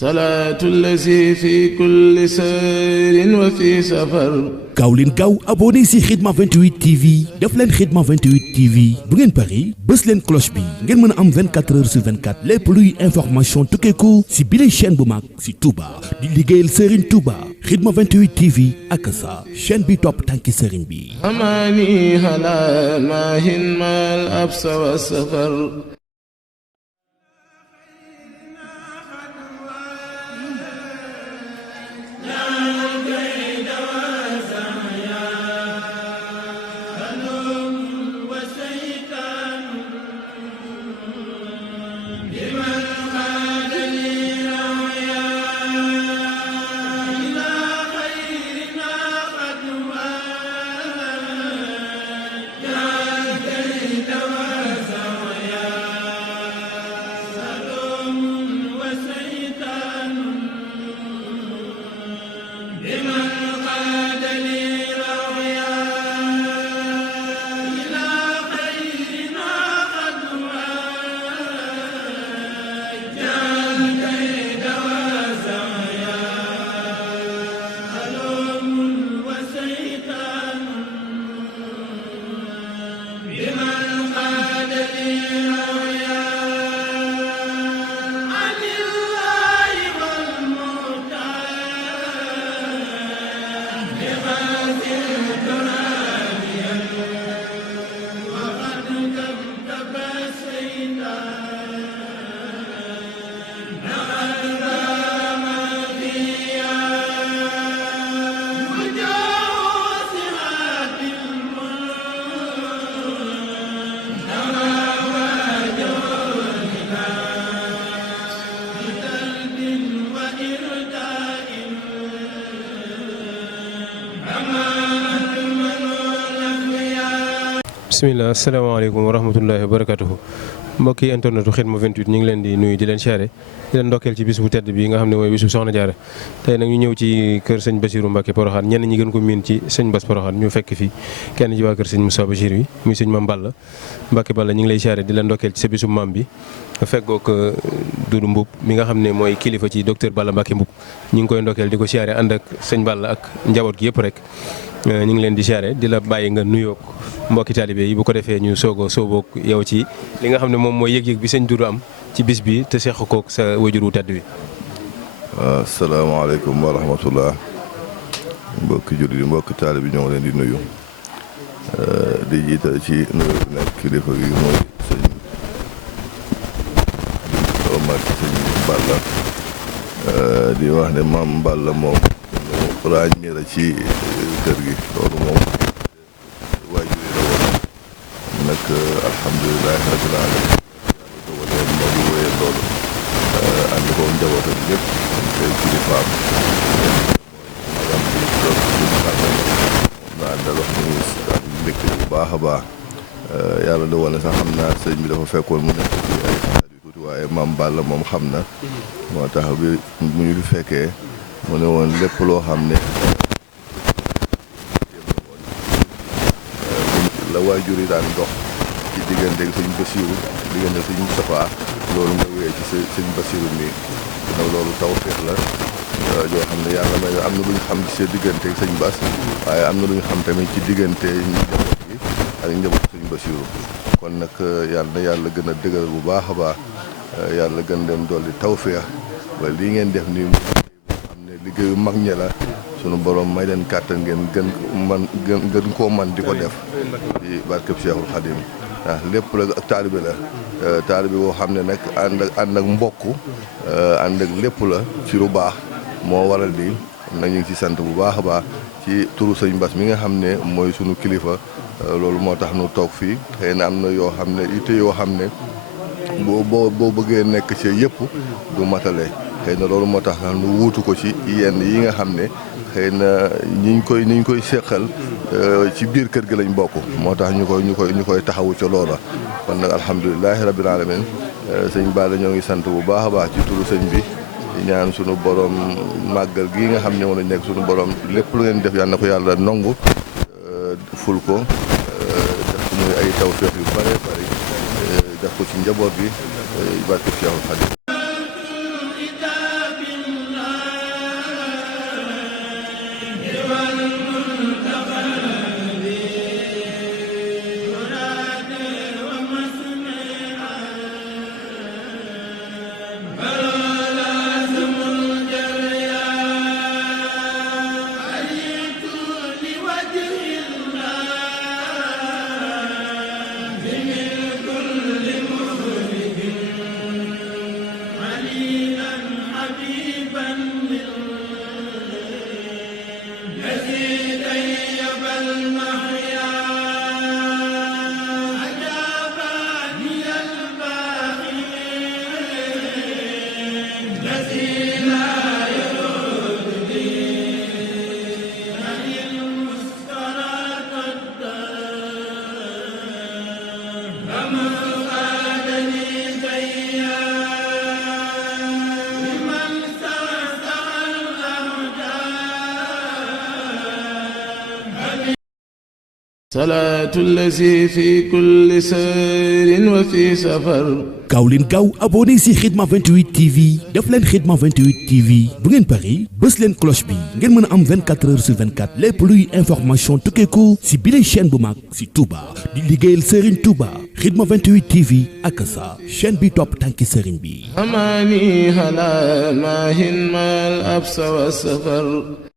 salaatu lazi fi kulli sayrin wa fi safar. gaaw leen gaaw abonné si Khidma 28 TV def leen Khidma 28 TV bu ngeen pari bës leen cloche bi ngeen mën a am 24 heures sur 24 lépp luy information tukkeeku si bile chaîne bu mag si Touba di liggéeyal Serigne Touba Khidma 28 TV ak sa chaîne bi topp tànki Serigne bi. amaani ala maahin maal absa wa safar. bisimilah asalaamaaleykum wa rahmatullahi wa barakatuhu mbokki internetu Khidma 28 ñu ngi leen di nuyu di leen siyaare di leen ndokkeel ci bis bu tedd bi nga xam ne mooy bisu Soxna Jaara tey nag ñu ñëw ci kër sëñ Bassirou Mbacké Porokhane ñenn ñi gën ko miin ci sëñ Bass Porokhane ñu fekk fi kenn ci waa kër sëñ Moussa Bachir bi muy sëñ Mame Balla Mbacké Balla ñu ngi lay siyaare di leen ndokkeel ci sa bisu maam bi fekkook Doudou Mboup mi nga xam ne mooy kilifa ci docteur Balla Mbacké Mboup ñu ngi koy ndokkeel di ko siyaare ànd ak sëñ Balla ak njaboot gi yëpp rek ñu ngi leen di siyaare di la bàyyi nga nuyoog mbokki taalibe yi bu ko defee ñu sooboog yow ci li nga xam ne moom mooy yëg-yëg bi sëñ Doudou am ci bis bi te seq koog sa wajur wu tedd wi. waaw asalaamaaleykum wa rahmatullah mbokki jullit yi mbokki taalibe yi ñoo ngi leen di nuyu di jiital ci nuyu bi nekk kilifa gi mooy sëñ Omar sëñ Balla di wax ne Mame Balla moom ràññee la ci kër gi loolu moom waajur yi la woon nag alhamdulilahi rabbil alamin dogalee moo di wéyee loolu ànd ko njabootam ñëpp tey kilifaam magam bi toog suñu xàmmee moom la àndal wax ni ak mbégte bu baax a baax yàlla dogal na sax xam naa sëñ bi dafa fekkoon mu nekk ci ay xarit yu tuuti waaye Mame Balla moom xam na moo tax bi mu ñu fi fekkee mu ne woon lépp loo xam ne la waajur yi daan dox ci diggante ak sëñ Bassirou diggante ak sëñ Moustapha loolu nga wéyee ci sëñ Bassirou mi nag loolu tawfeex la yoo xam ne yàlla may am na lu ñu xam ci sa diggante ak sëñ Bass waaye am na lu ñu xam tamit ci diggante njaboot gi ak njaboot sëñ Bassirou kon nag yàlla na yàlla gën a dëgëral bu baax a baax yàlla gën leen dolli tawfeex ba lii ngeen def nii xam ne liggéeyu mag ñi la sunu borom may leen kàttan ngeen gën koo man di ko def ci barkeb Cheikhul Khadim lépp la ak taalibe la taalibe boo xam ne nag ànd ak mbokk ànd ak lépp la ci lu baax moo waral di nag ñu ngi ci sant bu baax a baax ci turu sëñ Bass mi nga xam ne mooy sunu kilifa loolu moo tax nu toog fii xëy na am na yoo xam ne itte yoo xam ne boo bëggee nekk ci yëpp du matale xëy na loolu moo tax nu wuutu ko ci yenn yi nga xam ne xëy na ñi ñu koy seqal ci biir kër gi lañ bokk moo tax ñu koy taxawu ca loola kon nag alhamdulilahi rabbil alamin sëñ Balla ñoo ngi sant bu baax a baax ci turu sëñ bi di ñaan sunu borom màggal gii nga xam ne moom lañ nekk sunu borom lépp lu ngeen def yàlla na ko yàlla nongu ful ko def ko muy ay tawfeex yu bare bari def ko ci njaboot bi barke Cheikhul Khadim صلاة الذي في كل سير وفي سفر gaaw leen gaaw abonné si Khidma 28 TV def leen Khidma 28 TV bu ngeen pari bës leen cloche bi ngeen mën a am 24 heures sur 24 lépp luy information tukkeeku si bile chaîne bu mag si Touba di liggéeyal Serigne Touba Khidma 28 TV ak sa chaîne bi topp tànki Serigne bi. أماني هلا ماهن ما الأبس والسفر